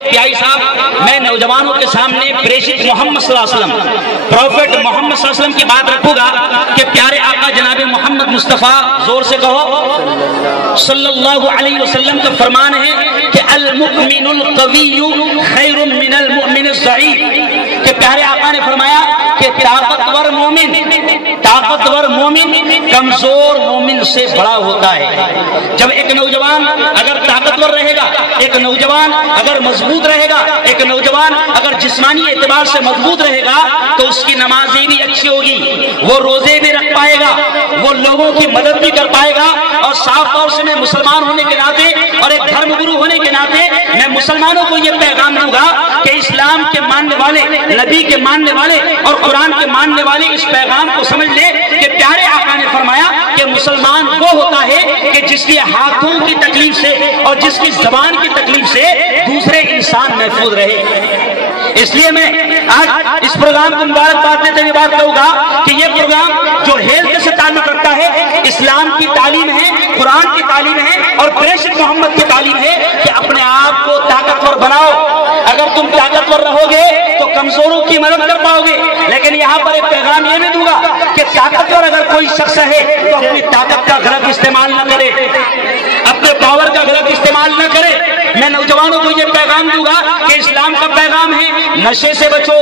پیائی صاحب میں نوجوانوں کے سامنے پریشت محمد صلی اللہ علیہ وسلم پروفیٹ محمد صلی اللہ علیہ وسلم کی بات رکھوں گا کہ پیارے آقا جناب محمد مصطفیٰ زور سے کہو صلی اللہ علیہ وسلم کا فرمان ہے کہ المؤمن القوی خیر من المؤمن الضعیف، کہ پیارے آقا نے فرمایا کہ طاقتور مومن کمزور مومن سے بڑا ہوتا ہے۔ جب ایک نوجوان اگر طاقتور رہے گا، ایک نوجوان اگر مضبوط رہے گا، ایک نوجوان اگر جسمانی اعتبار سے مضبوط رہے گا تو اس کی نمازیں بھی اچھی ہوگی، وہ روزے بھی رکھ پائے گا، وہ لوگوں کی مدد بھی کر پائے گا۔ اور صاف طور سے میں مسلمان ہونے کے ناطے اور ایک دھرم گرو ہونے کے ناطے میں مسلمانوں کو یہ پیغام دوں گا کہ اسلام کے ماننے والے، نبی کے ماننے والے اور قرآن کے ماننے والے اس پیغام کو سمجھ لے کہ پیارے آقا نے فرمایا کہ مسلمان وہ ہوتا ہے کہ جس کی ہاتھوں کی تکلیف سے اور جس کی زبان کی تکلیف سے دوسرے انسان محفوظ رہے۔ اس لیے میں آج اس پروگرام کو مبارکباد دیتے ہوئے بات کہوں گا کہ یہ پروگرام جو ہیلتھ سے تعلق رکھتا ہے، اسلام کی تعلیم ہے، قرآن کی تعلیم ہے اور پریشت محمد کی تعلیم ہے کہ اپنے آپ کو طاقتور بناؤ۔ اگر تم طاقتور رہو گے تو کمزوروں کی مدد کر پاؤ گے، لیکن یہاں پر ایک پیغام یہ بھی دوں گا کہ طاقتور اگر کوئی شخص ہے تو اپنی طاقت کا غلط استعمال نہ کرے، اپنے پاور کا غلط استعمال نہ کرے۔ میں نوجوانوں کو یہ پیغام دوں گا کہ اسلام کا پیغام ہے نشے سے بچو،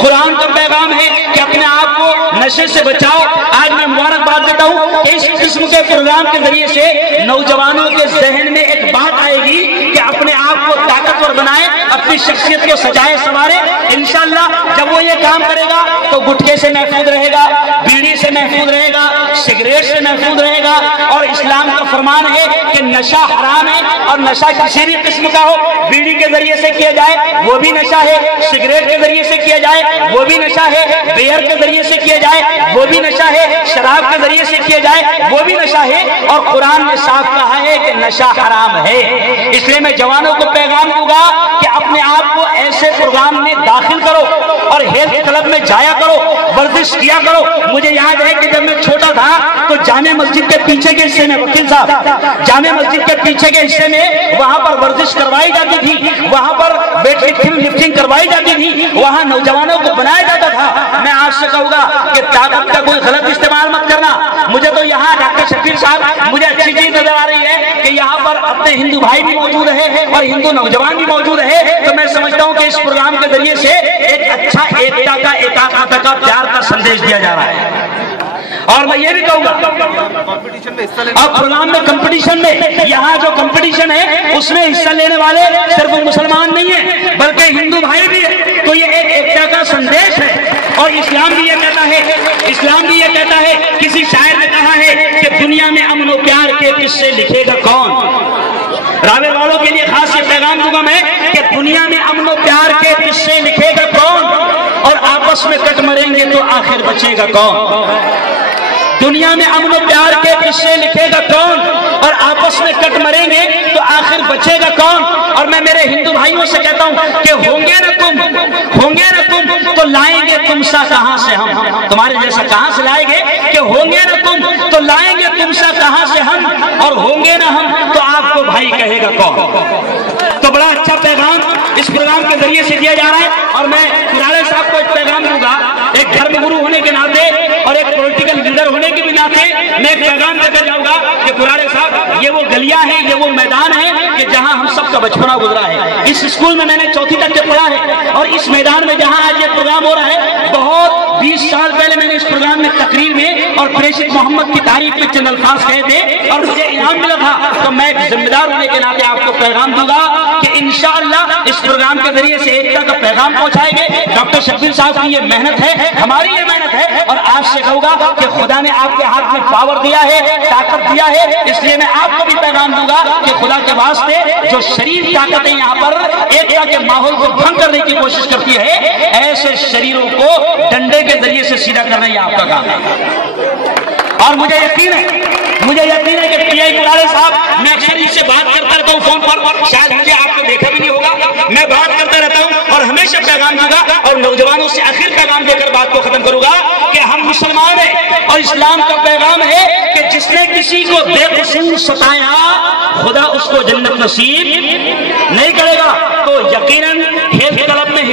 قرآن کا پیغام ہے کہ اپنے آپ کو نشے سے بچاؤ۔ آج میں مبارکباد دیتا ہوں کہ اس قسم کے پروگرام کے ذریعے سے نوجوانوں کے ذہن میں ایک بات آئے گی کہ اپنے آپ کو طاقتور بنائے، اپنی شخصیت کو سجائے سنوارے۔ انشاءاللہ جب وہ یہ کام کرے گا تو گٹکے سے محفوظ رہے گا، بیڑی سے محفوظ رہے گا، سگریٹ سے محفوظ رہے گا۔ اور اسلام کا فرمان ہے کہ نشہ حرام ہے اور نشہ کسی بھی قسم کا ہو، بیڑی کے ذریعے سے کیا جائے وہ بھی نشہ ہے، سگریٹ کے ذریعے سے کیا جائے وہ بھی نشہ ہے، بیئر کے ذریعے سے کیا جائے وہ بھی نشہ ہے، شراب کے ذریعے سے کیا جائے وہ بھی نشہ ہے۔ اور قرآن نے صاف کہا ہے کہ نشہ حرام ہے۔ اس لیے میں جوانوں کو پیغام دوں گا کہ اپنے آپ کو ایسے پروگرام میں داخل کرو اور ہیلتھ کلب میں جایا کرو، ورزش کیا کرو۔ مجھے یاد ہے کہ جب میں چھوٹا تھا تو جامع مسجد کے پیچھے کے حصے میں، وکیل صاحب، جامع مسجد کے پیچھے کے حصے میں وہاں پر ورزش کروائی جاتی تھی، وہاں پر ویٹ لفٹنگ کروائی جاتی تھی، وہاں نوجوانوں کو بنایا جاتا تھا۔ میں آپ سے کہوں گا کہ طاقت کا کوئی غلط استعمال مت کرنا۔ مجھے تو یہاں ڈاکٹر شبیر صاحب مجھے اچھی چیز نظر آ رہی ہے کہ یہاں پر اپنے ہندو بھائی بھی موجود ہے اور ہندو نوجوان بھی موجود ہے، تو میں سمجھتا ہوں کہ اس پروگرام کے ذریعے سے ایک اچھا ایکتا کا، اکاقتا کا، پیار کا سندیش دیا جا رہا ہے۔ اور میں یہ بھی کہوں گا اب پروگرام میں کمپٹیشن میں، یہاں جو کمپٹیشن ہے اس میں حصہ لینے والے صرف مسلمان نہیں ہیں بلکہ ہندو بھائی بھی ہیں، تو یہ ایک ایکتا کا سندیش ہے۔ اور اسلام بھی یہ کہتا ہے، اسلام بھی یہ کہتا ہے، کسی شاعر نے کہا ہے کہ دنیا میں امن و پیار کے قصے لکھے گا کون۔ راوے والوں کے لیے خاص یہ پیغام دوں گا میں کہ دنیا میں امن و پیار کے قصے لکھے گا کون، اور آپس میں کٹ مریں گے تو آخر بچے گا کون۔ دنیا میں امن و پیار کے قصے لکھے گا کون، اور آپس میں کٹ مریں گے تو آخر بچے گا کون۔ اور میں میرے ہندو بھائیوں سے کہتا ہوں کہ ہوں گے نہ تم تو لائیں گے تم سا کہاں سے ہم، تمہارے جیسا کہاں سے لائیں گے، کہ ہوں گے نہ تم تو لائیں گے تم سا کہاں سے ہم، اور ہوں گے نہ ہم تو آپ کو بھائی کہے گا کون۔ تو بڑا اچھا پیغام اس پروگرام کے ذریعے سے دیا جا رہا ہے، اور میں پرانے صاحب کو ایک پیغام دوں گا، ایک دھرم گرو ہونے کے ناطے اور ایک پولیٹیکل لیڈر ہونے کے بھی ناطے میں ایک پیغام دے کر جاؤں گا کہ پرانے صاحب یہ وہ گلیاں ہیں، یہ وہ میدان ہے کہ جہاں ہم سب کا بچپنا گزرا ہے۔ اس اسکول میں نے چوتھی تک کے پڑھا ہے، اور اس میدان میں جہاں آج یہ پروگرام ہو رہا ہے، بہت 20 سال پہلے میں نے اس پروگرام میں تقریر میں اور پریشت محمد کی تعریف میں چند الفاظ کہے تھے اور مجھے انعام ملا تھا۔ تو میں ایک ذمہ دار ہونے کے ناطے آپ کو پیغام دوں گا کہ انشاءاللہ اس پروگرام کے ذریعے سے ایکتا کا پیغام پہنچائیں گے۔ ڈاکٹر شبیر صاحب کی یہ محنت ہے، ہماری یہ محنت ہے، اور آپ سے کہوں گا کہ خدا نے آپ کے ہاتھ میں پاور دیا ہے، طاقت دیا ہے، اس لیے میں آپ کو بھی پیغام دوں گا کہ خدا کے واسطے جو شریر طاقتیں یہاں پر ایکتا کے ماحول کو بھنگ کرنے کی کوشش کرتی ہے، ایسے شریروں کو ڈنڈے کے ذریعے سے سیدھا کرنا یہ آپ کا کام ہے۔ اور مجھے یقین ہے کہ پی آئی کلارے صاحب، میں اکثر اس سے بات کرتا رہتا ہوں فون پر، شاید مجھے آپ کو دیکھا بھی نہیں ہوگا، میں بات کرتا رہتا ہوں اور ہمیشہ پیغام دوں گا، اور نوجوانوں سے آخر پیغام دے کر بات کو ختم کروں گا کہ ہم مسلمان ہیں، اور اسلام کا پیغام ہے کہ جس نے کسی کو بے قصور ستایا خدا اس کو جنت نصیب نہیں کرے گا۔ تو یقیناً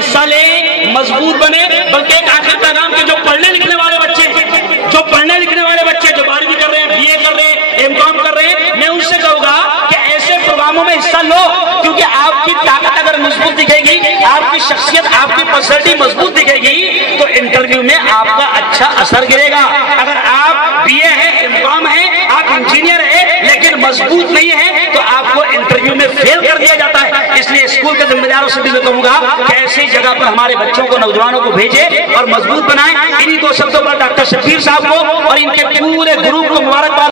حصہ لیں، مضبوط بنے، بلکہ ایک آخر پیغام کے جو پڑھنے لکھنے والے بچے جو 12ویں کر رہے ہیں، BA کر رہے ہیں، M.Com کر رہے ہیں، میں ان سے کہوں گا کہ ایسے پروگراموں میں حصہ لو، کیونکہ آپ کی طاقت اگر مضبوط دکھے گی، آپ کی شخصیت، آپ کی پرسنالٹی مضبوط دکھے گی، تو انٹرویو میں آپ کا اچھا اثر گرے گا۔ اگر آپ BA ہیں، M.Com ہیں، آپ انجینئر ہیں لیکن مضبوط نہیں ہیں تو آپ کو انٹرویو میں فیل کر دیا جاتا ہے۔ اس لیے اسکول کے ذمہ داروں سے بھی میں کہوں گا کہ ایسی جگہ پر ہمارے بچوں کو، نوجوانوں کو بھیجیں اور مضبوط بنائیں۔ انہی کو سب سے بڑا ڈاکٹر شبیر صاحب کو اور ان کے پورے گروپ کو مبارکباد۔